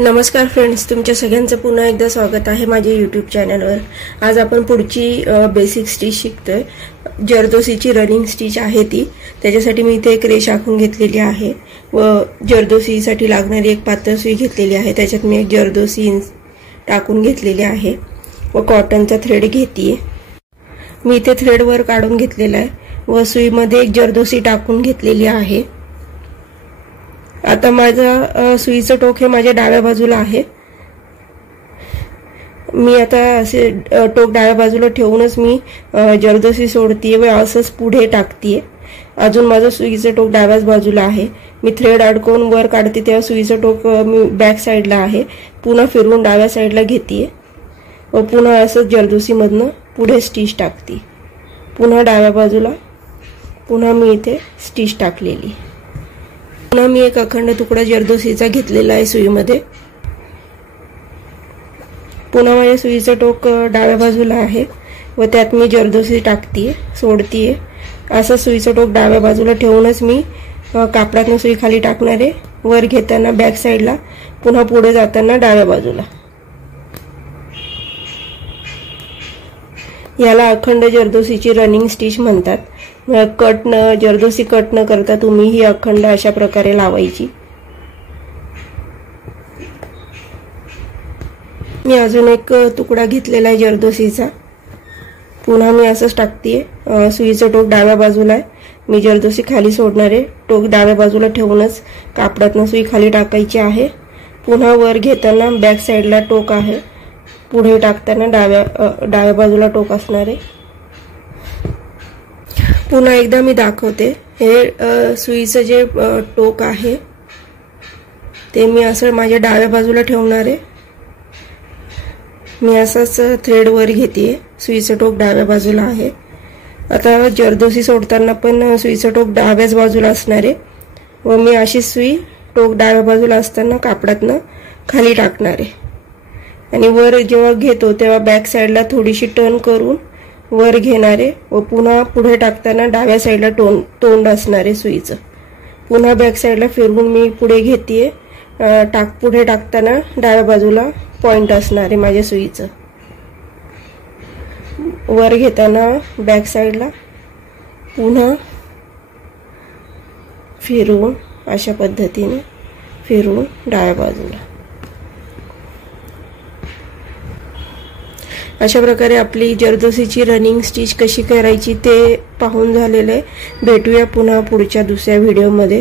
नमस्कार फ्रेंड्स, तुमच्या सगळ्यांचं पुन्हा एकदा स्वागत आहे माझ्या यूट्यूब चॅनलवर। आज आपण पुढची बेसिक स्टिच शिकतोय। जरदोसीची रनिंग स्टिच आहे ती। त्याच्यासाठी मी इथे एक रेष आखून घेतलेली आहे व जरदोसीसाठी लागणारी एक पातळ सुई घेतलेली आहे। त्याच्यात मी एक जरदोसी टाकून घेतलेली आहे व कॉटनचा थ्रेड घेतीये। मी इथे थ्रेड वर काढून घेतलेला आहे व सुईमध्ये एक जरदोसी टाकून घेतलेली आहे। आता माझा सुईचं टोक हे माझ्या डाव्या बाजूला आहे। मी आता असे टोक डाव्या बाजूला ठेवूनच मी जरदोसी सोडतीये व असंच पुढे टाकतीये। अजून माझं सुईचं टोक डाव्याच बाजूला आहे। मी थ्रेड अडकवून वर काढते तेव्हा सुईचं टोक मी बॅक साइडला आहे। पुन्हा फिरवून डाव्या साइडला घेतीये व पुन्हा असंच जरदोसी मधनं पुढे स्टिच टाकते। पुन्हा डाव्या बाजूला पुन्हा मी इथे स्टिच टाकलेली। पुन्हा मी एक अखंड तुकडा जरदोसीचा घेतलेला आहे सुईमध्ये। पुन्हा माझ्या सुईचं टोक डाव्या बाजूला आहे व त्यात मी जरदोसी टाकतीये, सोडतीये। असं सुईचं टोक डाव्या बाजूला ठेवूनच मी कापडातून सुई खाली टाकणार आहे। वर घेताना बॅक साइडला, पुन्हा पुढे जाताना डाव्या बाजूला। याला अखंड जरदोसीची रनिंग स्टिच म्हणतात। जरदोसी कट न करता तुम्ही ही अखंड अशा प्रकारे लावायची। मी अजून एक तुकडा घेतलेला आहे जरदोसीचा। पुन्हा मी असंच टाकतीये। सुईचं टोक डाव्या बाजूला आहे। मी जरदोसी खाली सोडणार आहे। टोक डाव्या बाजूला ठेवूनच कापडातून सुई खाली टाकायची आहे। पुन्हा वर घेताना बॅक साइडला टोक आहे। पुढे टाकताना डाव्या बाजूला टोक असणार आहे। पुन्हा एकदा मी दाखवते। हे सुईचं जे टोक आहे ते मी असं माझ्या डाव्या बाजूला ठेवणार आहे। मी असंच थ्रेड वर घेतेय। सुईचं टोक डाव्या बाजूला आहे। आता जरदोसी सोडताना पण सुईचं टोक डाव्याच बाजूला असणार आहे व मी अशी सुई टोक डाव्या बाजूला असताना कापडातनं खाली टाकणार आहे आणि वर जेव्हा घेतो तेव्हा बॅक साइडला थोडीशी टर्न करून वर घेणारे व पुन्हा पुढे टाकताना डाव्या साइडला तोंड असणारे सुईचं। पुन्हा बॅक साइडला फिरवून मी पुढे घेतेय। पुढे टाकताना डाव्या बाजूला पॉइंट असणारे माझ्या सुईचं। वर घेताना बॅक साइडला पुन्हा फिरवून अशा पद्धतीने फिरवून डाव्या बाजूला। अशा प्रकारे आपली जरदोसीची रनिंग स्टिच कशी करायची ते पाहून झालेले। भेटूया पुन्हा पुढच्या दुसऱ्या व्हिडिओमध्ये।